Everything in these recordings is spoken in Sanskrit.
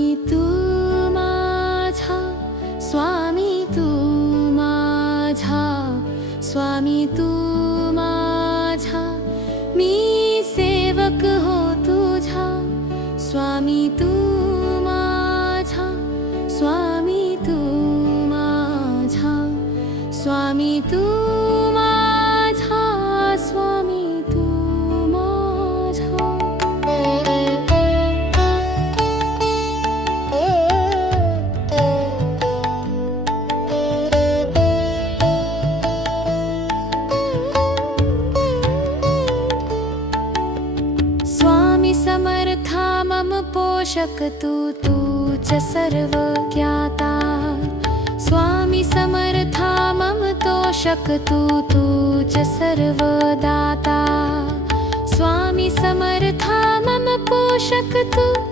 स्वामी तू माझा स्वामी तू माझा स्वामी तू मी स्वामी तू माझा स्वामी तू समर्था मम पोषक तू तूच सर्व ज्ञाता स्वामी समर्था मम तोषक तू तूच सर्व दाता स्वामी समर्था मम पोषक तू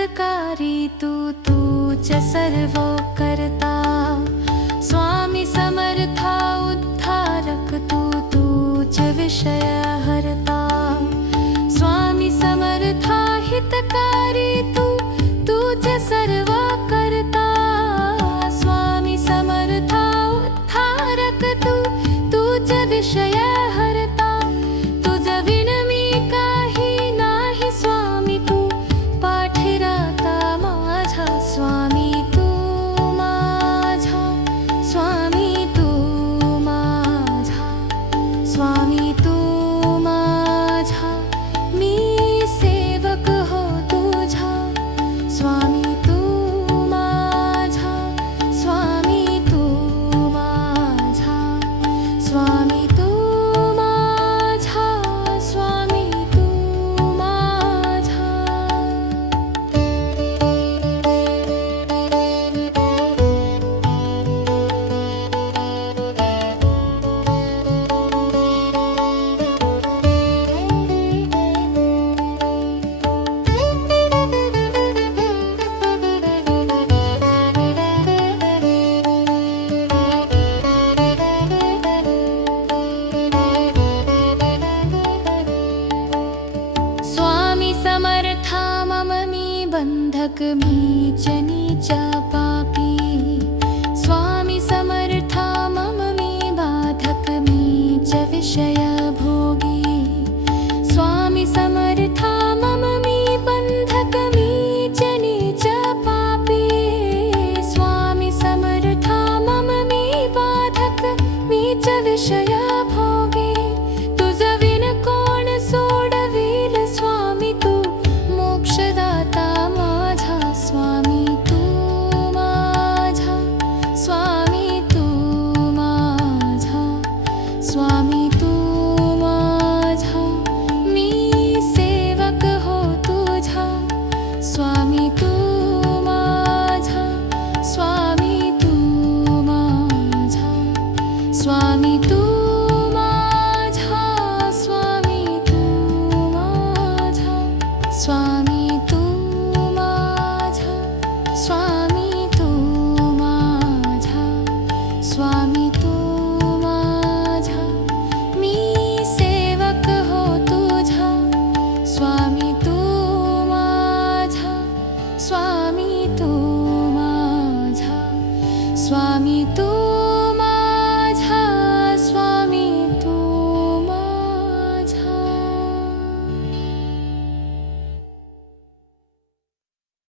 चमत्कारी तू तू च सर्वो करता बन्धक मी च नीच पापी। स्वामी समर्था मम मी बाधक मी च विषय